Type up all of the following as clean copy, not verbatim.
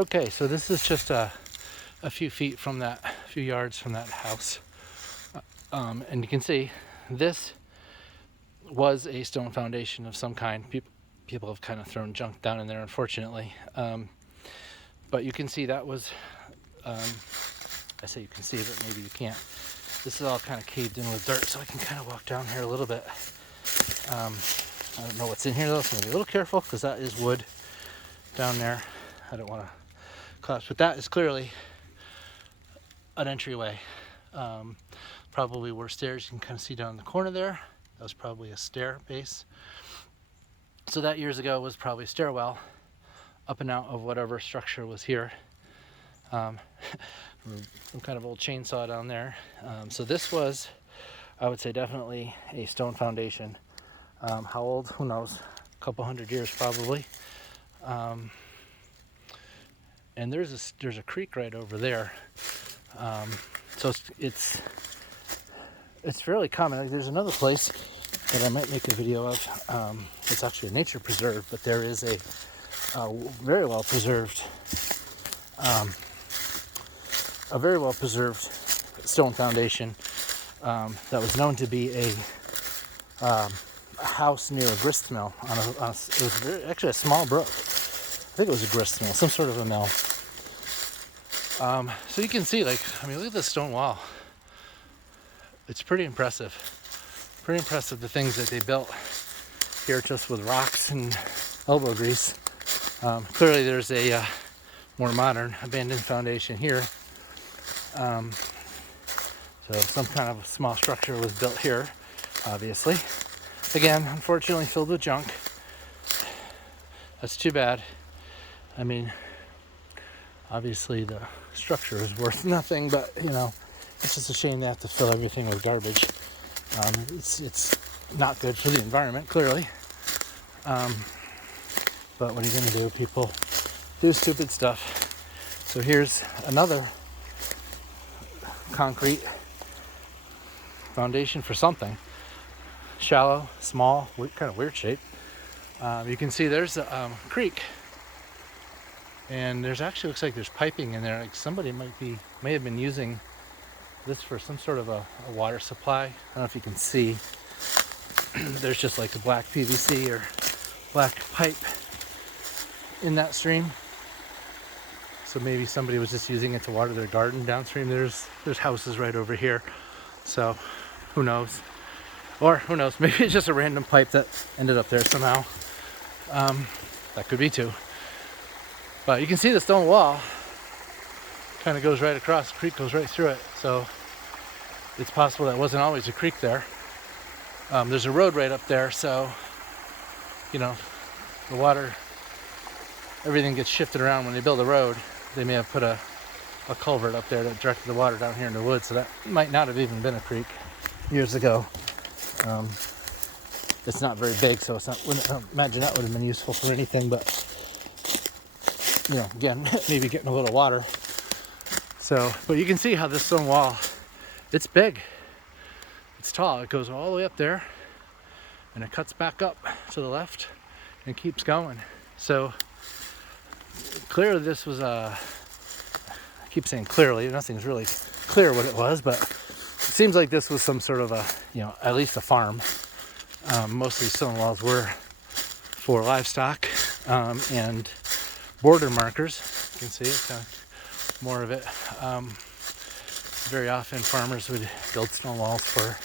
Okay, so this is just a few few yards from that house. And you can see this was a stone foundation of some kind. People have kind of thrown junk down in there, unfortunately. But you can see that was, I say you can see, but maybe you can't. This is all kind of caved in with dirt, so I can kind of walk down here a little bit. I don't know what's in here though, so I'm gonna be a little careful because that is wood down there. I don't want to collapse, but that is clearly an entryway. Probably were stairs. You can kind of see down in the corner there. That was probably a stair base. So that years ago was probably a stairwell up and out of whatever structure was here. Some kind of old chainsaw down there. So this was, I would say, definitely a stone foundation. How old? Who knows? A couple hundred years probably. And there's a creek right over there. So it's fairly common. Like, there's another place that I might make a video of. It's actually a nature preserve, but there is a very well preserved stone foundation that was known to be a house near a grist mill. It was actually a small brook. I think it was a grist mill, some sort of a mill. So you can see, like, I mean, look at this stone wall. It's pretty impressive. Pretty impressive, the things that they built here just with rocks and elbow grease. Clearly there's a more modern abandoned foundation here. So some kind of a small structure was built here, obviously. Again, unfortunately filled with junk. That's too bad. I mean, obviously the structure is worth nothing, but you know, it's just a shame they have to fill everything with garbage. It's not good for the environment, clearly. But what are you going to do? People do stupid stuff. So here's another concrete foundation for something. Shallow, small, kind of weird shape. You can see there's a creek. And there's actually, looks like there's piping in there. Like somebody may have been using this for some sort of a water supply. I don't know if you can see. There's just like a black PVC or black pipe in that stream. So maybe somebody was just using it to water their garden downstream. There's houses right over here. So who knows? Or who knows, maybe it's just a random pipe that ended up there somehow. That could be too. But you can see the stone wall kind of goes right across. The creek goes right through it. So it's possible that wasn't always a creek there. There's a road right up there, so you know, the water, everything gets shifted around when they build a road. They may have put a culvert up there that directed the water down here in the woods, so that might not have even been a creek years ago. It's not very big, so I don't imagine that would have been useful for anything, but you know, again, maybe getting a little water. So, but you can see how this stone wall, it's big, it's tall, it goes all the way up there, and it cuts back up to the left and keeps going. So clearly this was I keep saying clearly, nothing's really clear what it was, but it seems like this was some sort of a, you know, at least a farm. Most of these stone walls were for livestock and border markers. You can see it's kind of more of it. Very often farmers would build stone walls for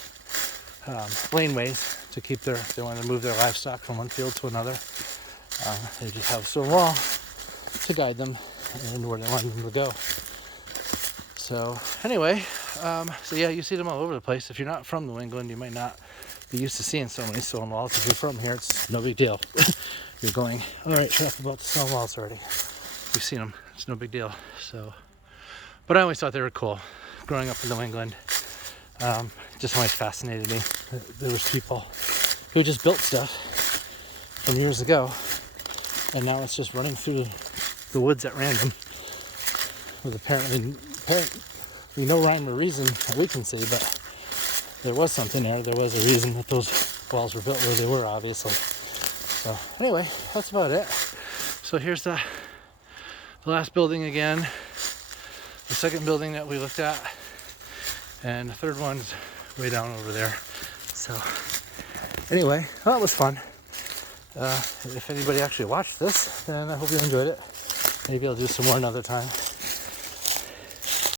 laneways to keep if they wanted to move their livestock from one field to another. They just have a stone wall to guide them and where they want them to go. So anyway, so yeah, you see them all over the place. If you're not from New England, you might not be used to seeing so many stone walls. If you're from here, it's no big deal. You're going, all right, shut up about the stone walls already. We've seen them. It's no big deal. So, but I always thought they were cool. Growing up in New England, just always fascinated me. There was people who just built stuff from years ago, and now it's just running through the woods at random with apparently no rhyme or reason that we can see, but there was something there. There was a reason that those walls were built where they were, obviously. So anyway, that's about it. So here's the the last building again, the second building that we looked at, and the third one's way down over there. So anyway, well, that was fun. If anybody actually watched this, then I hope you enjoyed it. Maybe I'll do some more another time.